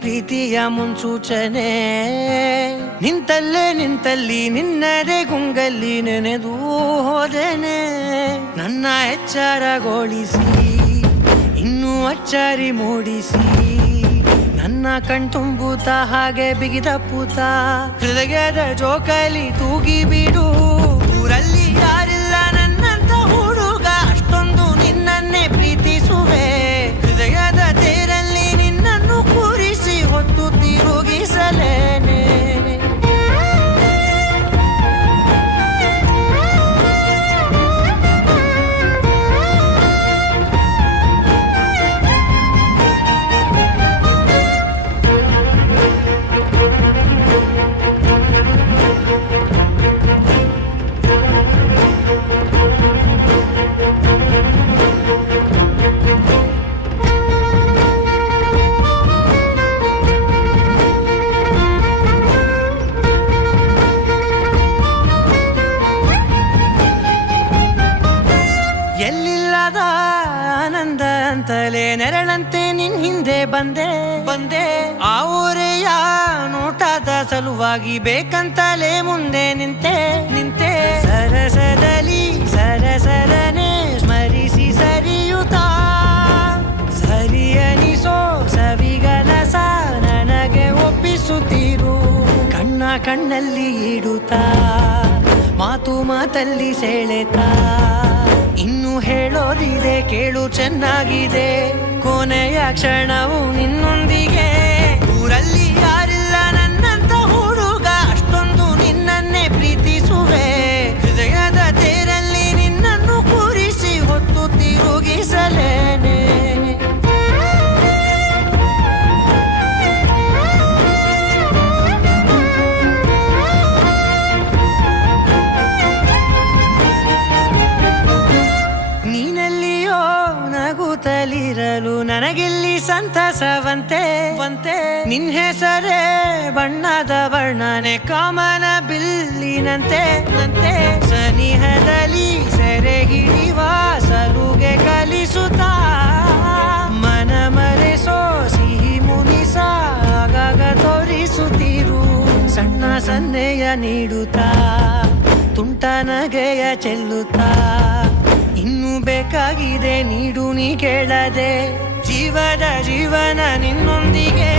ಪ್ರೀತಿಯ ಮುನ್ಸೂಚನೆ. ನಿಂತಲ್ಲಿ ನಿನ್ನದೇ ಗುಂಗಲ್ಲಿ ನೆನೆದು ಹೋದೆನೆ. ನನ್ನ ಎಚ್ಚರಗೊಳಿಸಿ ಇನ್ನೂ ಅಚ್ಚರಿ ಮೂಡಿಸಿ, ನನ್ನ ಕಣ್ತುಂಬುತ್ತ ಹಾಗೆ ಬಿಗಿದ ಪೂತ. ಹೃದಯದ ಜೋಕಾಲಿ ತೂಗಿ ಬಿಡು, ಊರಲ್ಲಿ ಯಾರಿಲ್ಲ ನನ್ನಂತ ಹುಡುಗ. ಅಷ್ಟೊಂದು ನಿನ್ನನ್ನೇ ಪ್ರೀತಿಸುವೆ, ಹೃದಯದ ತೇರಲ್ಲಿ ನಿನ್ನನ್ನು ಕೂರಿಸಿ ಹೊತ್ತು ತಿರುಗಿಸಲೇನೆ. ಎಲ್ಲಿಲ್ಲದ ಆನಂದ ಅಂತಲೇ ನೆರಳಂತೆ ನಿನ್ ಹಿಂದೆ ಬಂದೆ. ಆ ಊರೆಯ ನೋಟದ ಸಲುವಾಗಿ ಬೇಕಂತಲೇ ಮುಂದೆ ನಿಂತೆ. ಸರಸರನೆ ಸ್ಮರಿಸಿ ಸರಿಯುತ್ತಾ, ಸರಿಯನಿಸೋ ಸವಿಗನಸ ನನಗೆ ಒಪ್ಪಿಸುತ್ತೀರು. ಕಣ್ಣಲ್ಲಿ ಇಡುತ್ತಾ, ಮಾತಲ್ಲಿ ಸೆಳೆತಾ. ಇನ್ನು ಹೇಳೋದಿದೆ ಕೇಳು ಚೆನ್ನಾಗಿದೆ, ಕೊನೆಯ ಕ್ಷಣವು ನಿನ್ನೊಂದಿಗೆ. ಊರಲ್ಲಿ ಯಾರಿಲ್ಲ ನನ್ನಂತ ಹುಡುಗ, ಅಷ್ಟೊಂದು ನಿನ್ನನ್ನೇ ಪ್ರೀತಿಸುವೆ. ಹೃದಯದ ತೇರಲ್ಲಿ ನಿನ್ನನ್ನು ಕೂರಿಸಿ ಹೊತ್ತು ತಿರುಗಿಸಲೇನೆ. ನೀನೆಲ್ಲಿಯೋ ನಗುತ್ತಲಿರಲು ನನಗಿಲ್ಲಿ ಸಂತಸವಂತೆ. ನಿನ್ ಹೆಸರೇ ಬಣ್ಣದ ವರ್ಣನೆ ಕಾಮನ ಬಿಲ್ಲಿನಂತೆ. ಸನಿಹದಲ್ಲಿ ಸೆರೆ ಹಿಡಿಯುವ ಸಲುಗೆ ಕಲಿಸುತ್ತಾ, ಮನ ಮರೆಸೋ ಸಿಹಿ ಮುನಿಸ ಆಗಾಗ ತೋರಿಸುತ್ತೀರು. ಸಣ್ಣ ಸನ್ನೆಯ ನೀಡುತ್ತಾ, ತುಂಟ ನಗೆಯ ಚೆಲ್ಲುತ್ತಾ. ಇನ್ನು ಬೇಕಾಗಿದೆ ನೀಡು ನೀ ಕೇಳದೆ, ಜೀವನ ನಿನ್ನೊಂದಿಗೆ.